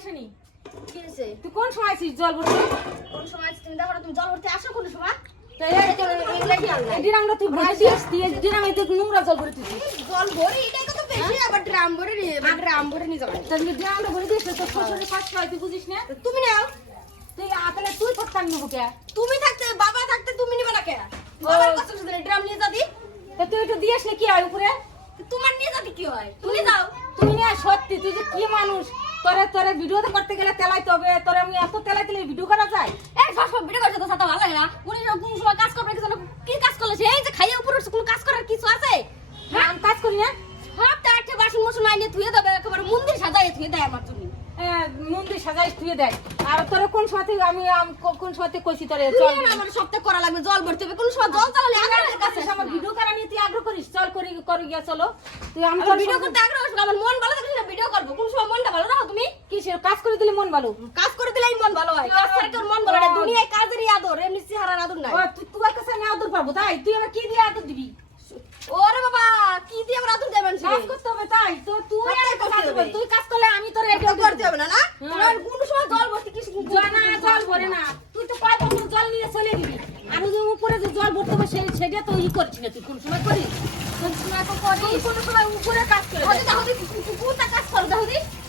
আসেনি কি হয়েছে? তুই কোন সময় আসিস জল ভরতে? কোন সময় তুমি? দেখো তুমি জল ভরতে আসো কোন সময়? তুই শ্বশুরের কষ্ট হয়? তুমি নাও। তাহলে তুই থাকতাম নেব কে? তুমি থাকতে বাবা থাকতে তুমি নিবে না কে? বাবার কষ্ট শুধু ড্রাম নিয়ে যাবি। তো তুই একটু কি হয় উপরে? তোমার নিয়ে যাবি কি হয়? তুমি যাও তুমি না সত্যি তুই যে কি মানুষ? তোরে তোরে ভিডিওতে করতে গেলে তেলাইতে হবে তোরে আমি এত তেলাই তেলে ভিডিও করা যায়? এই সব সব ভিডিও করছে তো সাথে ভালো লাগে না? উনি কোন সময় কাজ করবে কি কি কাজ করলে সেই যে খাইয়ে উপরে কোনো কাজ করার কিছু আছে? হ্যাঁ আমি কাজ করি না। সব তারটে বাসন মসন আইনে ধুয়ে দেবে একেবারে মন্দির সাজাই ধুয়ে দেয় আমার জন্য। মন্দির সাজাই ধুয়ে দেয়। আর তোরে কোন সময় আমি কোন সময় কইছি তোরে চল। আমার সপ্তাহ করা লাগবে জল ভরতে হবে কোন সময় জল চালালে আমার কাছে আমার ভিডিও করা নিয়ে তুই আগ্রহ করিস চল করি করি গিয়া চলো। তুই আমি ভিডিও করতে আগ্রহ আমার মন ভালো থাকলে ভিডিও করব। কোন সময় মনটা ভালো? রাখো তুমি। কিসের কাজ করে দিলে মন ভালো? কাজ করে দিলেই মন ভালো হয়। কাজ ছাড়া তোর মন ভালো না। দুনিয়ায় কাজেরই আদর এমনি চেহারার আদর নাই। তুই তোমার কাছে আমি আদর পাবো তাই? তুই আমার কি দিয়ে আদর দিবি? ওরে বাবা কি দিয়ে আমার আদর দেবেন কাজ করতে হবে তাই? তো তুই। তুই কাজ করলে আমি তোর এটা করতে হবে না না? কোন সময় জল ভর্তি কিছু জানা জল ভরে না। তুই তো কয় বছর জল নিয়ে চলে দিবি আর ওই যে উপরে যে জল ভরতে হবে সেই সেটা তো ই করছিস না তুই কোন সময় করিস? কোন সময় তো করিস? কোন সময় উপরে কাজ করে দি কোনটা কাজ করো দেখো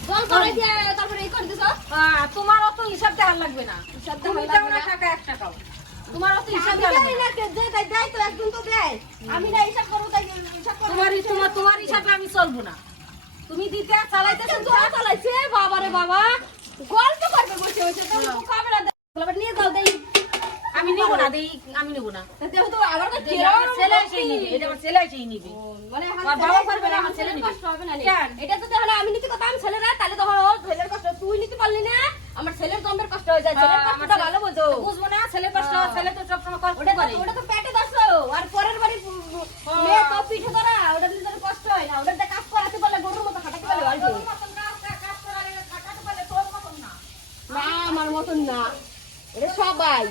জল করে দিয়ে তারপরে এই করে দিছো হ্যাঁ, তোমার অত হিসাব দেওয়ার লাগবে না। হিসাব লাগবে না। টাকা এক টাকাও। তোমার অত হিসাব আমি লাগবে না না। কে দেয় দেয় তো তো দেয়। আমি না হিসাব করব তাই হিসাব করব। তোমার তোমার তোমার হিসাবে আমি চলবো না। তুমি দিতে চালাইতে জল চালাইছে বাবা রে বাবা। গল্প করবে বসে বসে তো হ্যাঁ। দেখ নিয়ে যাও দেই। আমি নেব না দেই আমি নেব না। তো আমার তো ছেলে এসেই নিবে এটা আমার ছেলে এসেই নিবে। মানে বাবা পারবে না, আমার ছেলে নিবে। কষ্ট হবে না? এটা তো তাহলে আমি নিতে কথা আমি ছেলেরা তাহলে তখন ওর ছেলের কষ্ট। তুই নিতে পারলি না আমার ছেলের জন্মের কষ্ট হয়ে যায়। ছেলের হ্যাঁ, কষ্টটা ভালো বোঝো। বুঝব না ছেলে কষ্ট হ্যাঁ। ছেলে তো সবসময় কষ্ট করে। ওটা তো পেটে দশ আর পরের বাড়ি হ্যাঁ। মেয়ে তো পিঠে করা ওটা তোর কষ্ট হয় না ওটা কাজ করাতে পারলে গরুর মতো খাটাতে পারলে বাড়িতে না আমার মতন না। এটা সবাই।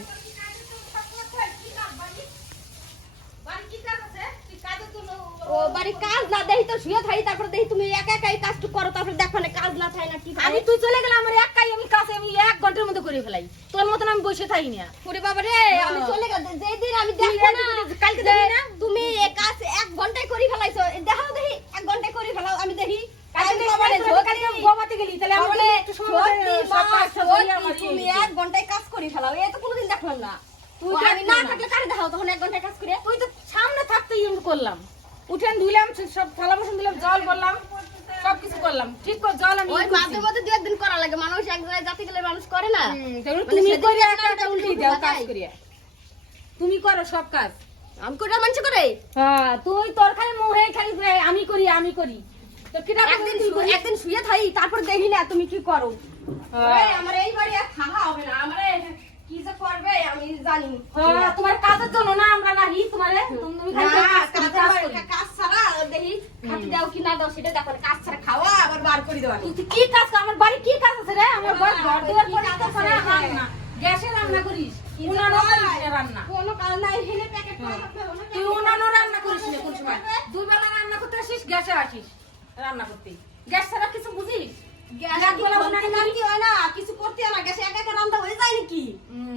ও বাড়ি কাজ না দেখি তো শুয়ে থাকি তারপরে দেখি তুমি একা একাই কাজ করো তারপরে দেখো না কাজ না থাকে না কি আমি তুই চলে গেলে আমার এক আমি কাছে আমি এক ঘণ্টার মধ্যে করে ফেলাই। তোর মতন আমি বসে থাকি না। ওরে বাবা রে আমি চলে গেল যেই আমি দেখব না কালকে যে না? তুমি এই কাজ এক ঘন্টায় করে ফেলাইছো। দেখাও দেখি এক করে ফেলাও আমি দেখি। কাজ করি সত্যি আমার তুমি। এক ঘন্টায় কাজ করে ফেলাও এ তো কোনোদিন দেখলাম না। তুই না না। থাকলে কারে দেখাও তখন এক ঘন্টায় কাজ করে? তুই তো সামনে থাকতেই করলাম। উঠেন ধুইলাম সব থালা বাসন দিলাম জল কিছু করলাম। ঠিক করে জল আমি ওই। মাঝে দু একদিন করা লাগে মানুষ এক জায়গায় জাতি গেলে মানুষ করে না। মানে তুমি করে একটা উল্টি দাও কাজ। করিয়া। তুমি করো সব কাজ। আমি করে মানুষ করে? হ্যাঁ তুই তোর খালি মুহে খালি আমি করি আমি করি। তো কিটা একদিন একদিন শুয়ে থাই তারপর দেখি না তুমি কি করো। হ্যাঁ। আমার এই বাড়ি আর থাকা হবে না আমার কি যে করবে আমি জানি হ্যাঁ, তোমার কাজের জন্য না আমরা না হি তোমারে তুমি তুমি খালি না, কাজ করি, কাজের কাজ বাড়ি- করি। কাজ ছাড়া দেখি খাতে দাও কি না দাও সেটা দেখো কাজ ছাড়া খাওয়া আবার বার করে দেওয়া তুই কি কাজ কর? আমার বাড়ি কি কাজ আছে রে? আমার ঘর হ্যাঁ, পরিষ্কার করা? রান্না। গ্যাসে রান্না করিস কি উনানো হয়? করিস না রান্না। কোনো কাজ নাই হেলে প্যাকেট করে তুই উনানো রান্না করিস না কোন সময়? দুই বেলা রান্না করতে আসিস গ্যাসে আসিস রান্না করতে। গ্যাস ছাড়া কিছু বুঝিস? গ্যাসে বেলা হয় না, কিছু করতে হয় না, গ্যাসে একা একা রান্না হয়ে যায় নাকি?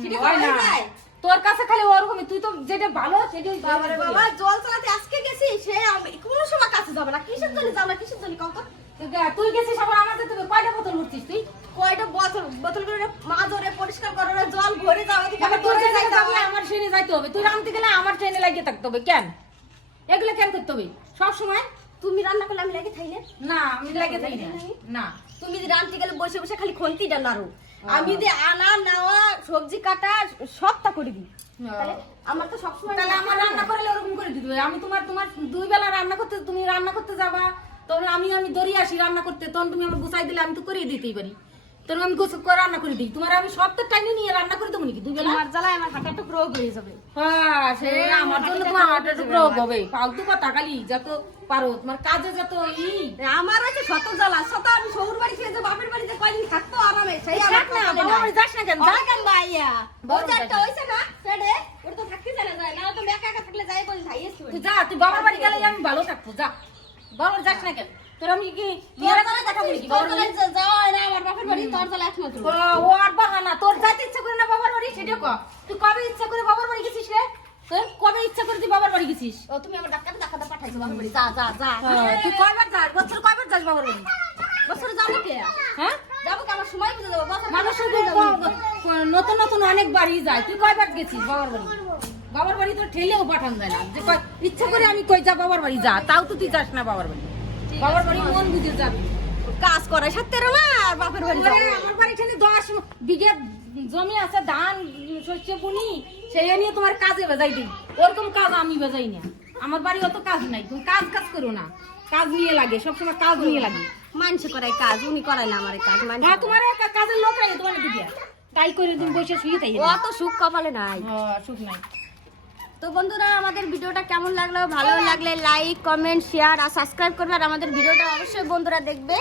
সেটা হয় হয়ে না। যায়? তোর কাছে খালি ওরকমই তুই তো যেটা ভালো সেটাই বাবারে বাবা, জল চালাতে আজকে গেছি, সে কোনো সময় কাছে যাবে না। কিসের জন্য না, কিসের জন্য কও তুই গেছিস আবার আমাদের তুমি কয়টা বোতল ভরছিস তুই? কয়টা বোতল বোতল করে মাজরে পরিষ্কার করো জল ভরে এদিকে তোর যাইতে যাবি আমার ট্রেনে যাইতে হবে। তুই রামতে গেলে আমার ট্রেনে লাগিয়ে থাকতে হবে কেন? এগুলো কেন করতে হবে? সব সময় তুমি রান্না করলে আমি লাগে খাইলে না? আমি লাগিয়ে থাকি না। তুমি যে রান্নতে গেলে বসে বসে খালি খন্তিটা নাড়ো। আমি যে আনা নেওয়া সবজি কাটা সবটা করে দিই। তাহলে আমার তো সবসময় তাহলে আমার রান্না করলে ওরকম করে দিতে আমি তোমার তোমার দুই বেলা রান্না করতে তুমি রান্না করতে যাবা। তখন আমি আমি দড়ি আসি রান্না করতে তখন তুমি আমার গুছাই দিলে আমি তো করিয়ে দিতেই পারি। তখন আমি গোছ করে রান্না করে দিই। তোমার আমি সব তো টাইমে নিয়ে রান্না করে দেবো নাকি দুই বেলা? আমার জ্বালায় আমার হাঁটা টুকরো হয়ে যাবে। হ্যাঁ সে আমার জন্য তোমার হার্ট টুকরো হবে। ফালতু কথা খালি যত পারো তোমার কাজে যত ই। আমার হচ্ছে শত জ্বালা শত আমি শ্বশুর বাড়ি ছেড়ে যে বাপের বাড়িতে কয়দিন থাকতো আরামে সেই আমার থাক না বাবা বাড়ি যাস না কেন? যা। কেন ভাইয়া। যে হইছে না পেটে ওটা তো থাকতে জানা যায়। না তো একা একা থাকলে যাই বলি ভাইয়ের তুই যা তুই বাবার বাড়ি গেলে আমি ভালো থাকব যা। বাবার যাস না কেন? তোর আমি কি বিয়ের করে কথা বলি কি? বাবার বাড়ি? যাওয়া হয় না আমার বাপের বাড়ি তোর জ্বালা একমাত্র। ও ও আর বাহানা তোর যাইতে ইচ্ছা করে না বাবার বাড়ি সেটা ক। তুই কবে ইচ্ছা করে বাবার বাড়ি গেছিস রে? তোর কবে ইচ্ছা করে তুই বাবার বাড়ি গেছিস? ও তুমি আমার ডাক্তার ডাক্তার পাঠাইছো বাপের বাড়ি। যা যা যা। হ্যাঁ, তুই কয়বার যাস? বছর কয়বার যাস বাবার বাড়ি? বছরে যাব কে? সময় বুঝে মানুষ ক- নতুন নতুন অনেক বাড়ি যায়। তুই কয়বার গেছিস? বাবার বাড়ি। বাবার বাড়ি তো ঠেলেও পাঠান যায় না। যে কয় ইচ্ছা করে আমি কই যা বাবার বাড়ি যা। তাও তো তুই যাস না বাবার বাড়ি। বাবার বাড়ি মন বুঝে যাবি। কাজ সাথে বাপের বাড়ি আমার বাড়ি দশ বিঘে জমি আছে ধান শস্য বুনি সেই নিয়ে তোমার কাজে বেজাই দিই। ওরকম কাজ আমি বেজাই না। আমার বাড়ি অত কাজ নাই। তুমি কাজ কাজ করো না। কাজ নিয়ে লাগে সবসময় কাজ নিয়ে লাগে। মানুষ করায় কাজ উনি করায় না আমার কাজ মানে হ্যাঁ তোমার একটা কাজের লোক আছে তোমার দিদি তাই করে তুমি বসে শুয়ে তাই ও অত সুখ কপালে নাই। সুখ নাই। তো বন্ধুরা আমাদের ভিডিওটা কেমন লাগল? ভালো লাগলে লাইক কমেন্ট শেয়ার আর সাবস্ক্রাইব করবে। আর আমাদের ভিডিওটা অবশ্যই বন্ধুরা দেখবে।